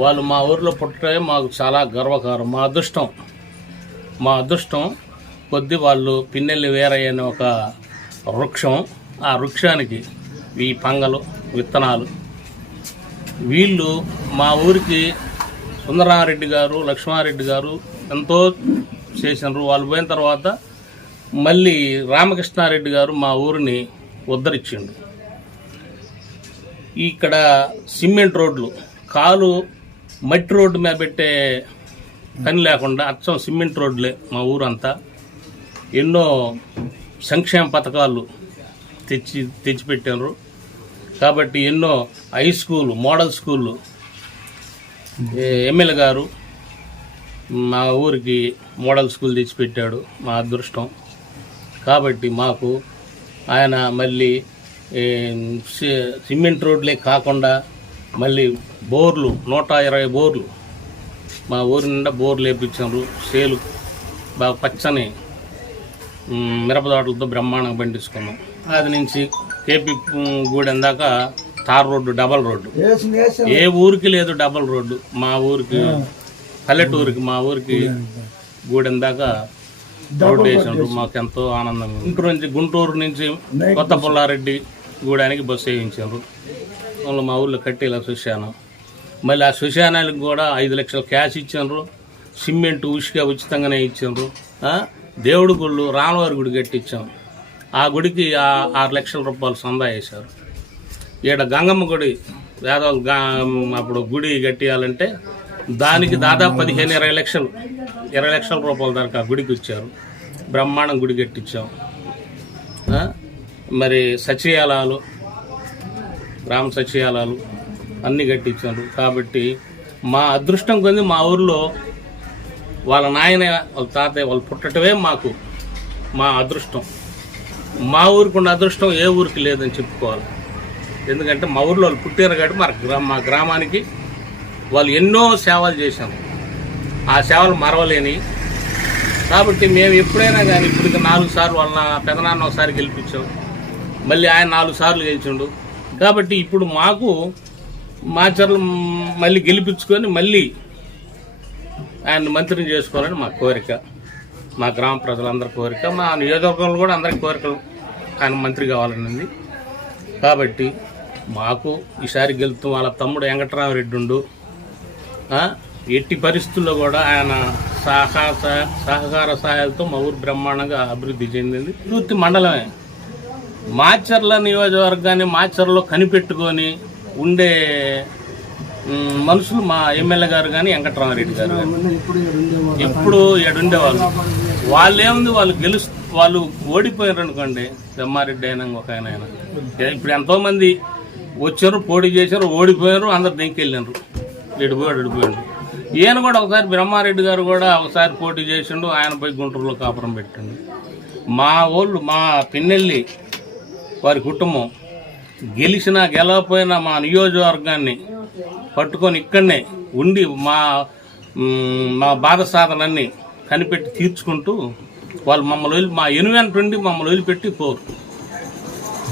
వాళ్ళు మా ఊర్లో పుట్టడమే మాకు చాలా గర్వకారం మా అదృష్టం. మా అదృష్టం కొద్ది వాళ్ళు పిన్నెల్లి వేరయ్య అనే ఒక వృక్షం. ఆ వృక్షానికి ఈ పంగలు విత్తనాలు. వీళ్ళు మా ఊరికి సుందరారెడ్డి గారు లక్ష్మారెడ్డి గారు ఎంతో చేసినారు. వాళ్ళు పోయిన తర్వాత మళ్ళీ రామకృష్ణారెడ్డి గారు మా ఊరిని ఉద్ధరించిండు. ఇక్కడ సిమెంట్ రోడ్లు కాలు మట్టి రోడ్డు మీద పెట్టే పని లేకుండా అచ్చం సిమెంట్ రోడ్లే మా ఊరంతా. ఎన్నో సంక్షేమ పథకాలు తెచ్చి తెచ్చిపెట్టారు. కాబట్టి ఎన్నో హై స్కూల్ మోడల్ స్కూళ్ళు ఎమ్మెల్యే గారు మా ఊరికి మోడల్ స్కూల్ తెచ్చిపెట్టాడు మా అదృష్టం. కాబట్టి మాకు ఆయన మళ్ళీ సిమెంట్ రోడ్లే కాకుండా మళ్ళీ బోర్లు నూట ఇరవై బోర్లు. మా ఊరి నిండా బోర్లు వేపించారు సేలు బాగా పచ్చని మ్, మిరపతోటలతో బ్రహ్మాండంగా పండించుకున్నాం. అది నుంచి కేపీ గూడెం దాకా తార్ రోడ్డు డబల్ రోడ్డు. ఏ ఊరికి లేదు డబల్ రోడ్డు. మా ఊరికి పల్లెటూరికి మా ఊరికి గూడెం దాకా. రోడ్డు వేసినారు. మాకు ఎంతో ఆనందం. గుంటూరు నుంచి గుంటూరు నుంచి కొత్త పుల్లారెడ్డి గూడానికి బస్సు వేయించారు. వాళ్ళు మా ఊళ్ళో కట్టేలా ఇలా చూశాను మళ్ళీ ఆ శ్మశానానికి కూడా ఐదు లక్షల క్యాష్ ఇచ్చినారు సిమెంట్ ఉసిక ఉచితంగానే ఇచ్చినారు దేవుడి గుళ్ళు రామవారి గుడి కట్టించాం. ఆ గుడికి ఆ ఆరు లక్షల రూపాయలు సందా వేశారు. ఈడ గంగమ్మ గుడి వేదవాళ్ళు గా అప్పుడు గుడి కట్టియాలంటే దానికి దాదాపు పదిహేను ఇరవై లక్షలు ఇరవై లక్షల రూపాయల దాకా ఆ గుడికి ఇచ్చారు. బ్రహ్మాండం గుడి కట్టించాం. మరి సచివాలయాలు గ్రామ సచివాలయాలు అన్నీ కట్టించారు కాబట్టి మా అదృష్టం కొంది మా ఊర్లో వాళ్ళ నాయన వాళ్ళ తాతయ్య వాళ్ళు పుట్టటమే మాకు మా అదృష్టం. మా ఊరికి ఉన్న అదృష్టం ఏ ఊరికి లేదని చెప్పుకోవాలి. ఎందుకంటే మా ఊర్లో వాళ్ళు పుట్టారు కాబట్టి మా గ్రా మా గ్రామానికి వాళ్ళు ఎన్నో సేవలు చేశాం. ఆ సేవలు మరవలేని. కాబట్టి మేము ఎప్పుడైనా కానీ ఇప్పటికి నాలుగు సార్లు వాళ్ళ పెదనాన్న ఒకసారి గెలిపించాం. మళ్ళీ ఆయన నాలుగు సార్లు గెలిచిండు. కాబట్టి ఇప్పుడు మాకు మాచర్లు మళ్ళీ గెలిపించుకొని మళ్ళీ ఆయన మంత్రిని చేసుకోవాలని మా కోరిక. మా గ్రామ ప్రజలందరి కోరిక. మా నియోజకవర్గంలో కూడా అందరి కోరికలు ఆయన మంత్రి కావాలని కాబట్టి మాకు ఈసారి గెలుపుతాం వాళ్ళ తమ్ముడు వెంకటరామరెడ్డి ఉండు. ఎట్టి పరిస్థితుల్లో కూడా ఆయన సహకార సహకార సహాయాలతో మా ఊరు బ్రహ్మాండంగా అభివృద్ధి చెందింది. పూర్తి మండలమే. మాచర్ల నియోజకవర్గాన్ని మాచర్లో కనిపెట్టుకొని ఉండే మనుషులు మా ఎమ్మెల్యే గారు కానీ వెంకటరామరెడ్డి గారు ఎప్పుడు ఉండేవాళ్ళు వాళ్ళు ఏముంది వాళ్ళు గెలుస్తూ వాళ్ళు ఓడిపోయారు అనుకోండి బ్రహ్మారెడ్డి అయినా ఒక ఆయన ఆయన ఇప్పుడు ఎంతోమంది వచ్చారు పోటీ చేశారు ఓడిపోయారు అందరు దీనికి వెళ్ళినారు ఇడిపోయాడు ఇడిపోయాడు ఈయన కూడా ఒకసారి బ్రహ్మారెడ్డి గారు కూడా ఒకసారి పోటీ చేసిండు ఆయన పోయి గుంటూరులో కాపురం పెట్టిండు. మా వాళ్ళు మా పిన్నెల్లి వారి కుటుంబం గెలిచినా గెలవపోయినా మా నియోజకవర్గాన్ని పట్టుకొని ఇక్కడనే ఉండి మా మా బాధ సాధనన్నీ కనిపెట్టి తీర్చుకుంటూ వాళ్ళు మమ్మల్ని వదిలి మా ఎనువెంటండి మమ్మల్ని వదిలిపెట్టి పోరు.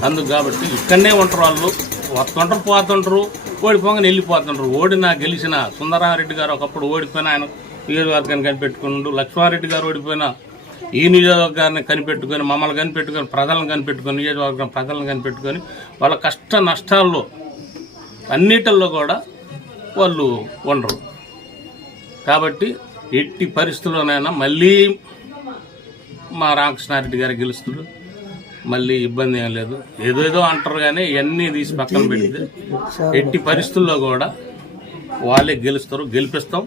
అందుకు కాబట్టి ఇక్కడనే ఉంటారు వాళ్ళు. వస్తుంటారు పోతుంటారు ఓడిపోగానే వెళ్ళిపోతుంటారు. ఓడినా గెలిచిన సుందరారెడ్డి గారు ఒకప్పుడు ఓడిపోయిన ఆయన నియోజకవర్గాన్ని కనిపెట్టుకుంటూ లక్ష్మారెడ్డి గారు ఓడిపోయినా ఈ నియోజకవర్గాన్ని కనిపెట్టుకొని మమ్మల్ని కనిపెట్టుకొని ప్రజలను కనిపెట్టుకొని నియోజకవర్గం ప్రజలను కనిపెట్టుకొని వాళ్ళ కష్ట నష్టాల్లో అన్నిటిల్లో కూడా వాళ్ళు ఉండరు. కాబట్టి ఎట్టి పరిస్థితుల్లోనైనా మళ్ళీ మా రామకృష్ణారెడ్డి గారు గెలుస్తుడు. మళ్ళీ ఇబ్బంది ఏం లేదు. ఏదేదో అంటారు కానీ ఇవన్నీ తీసి పక్కన పెడితే ఎట్టి పరిస్థితుల్లో కూడా వాళ్ళే గెలుస్తారు. గెలిపిస్తాం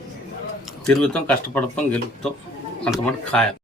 తిరుగుతాం కష్టపడతాం గెలుపుతాం. అంతమాట ఖాయం.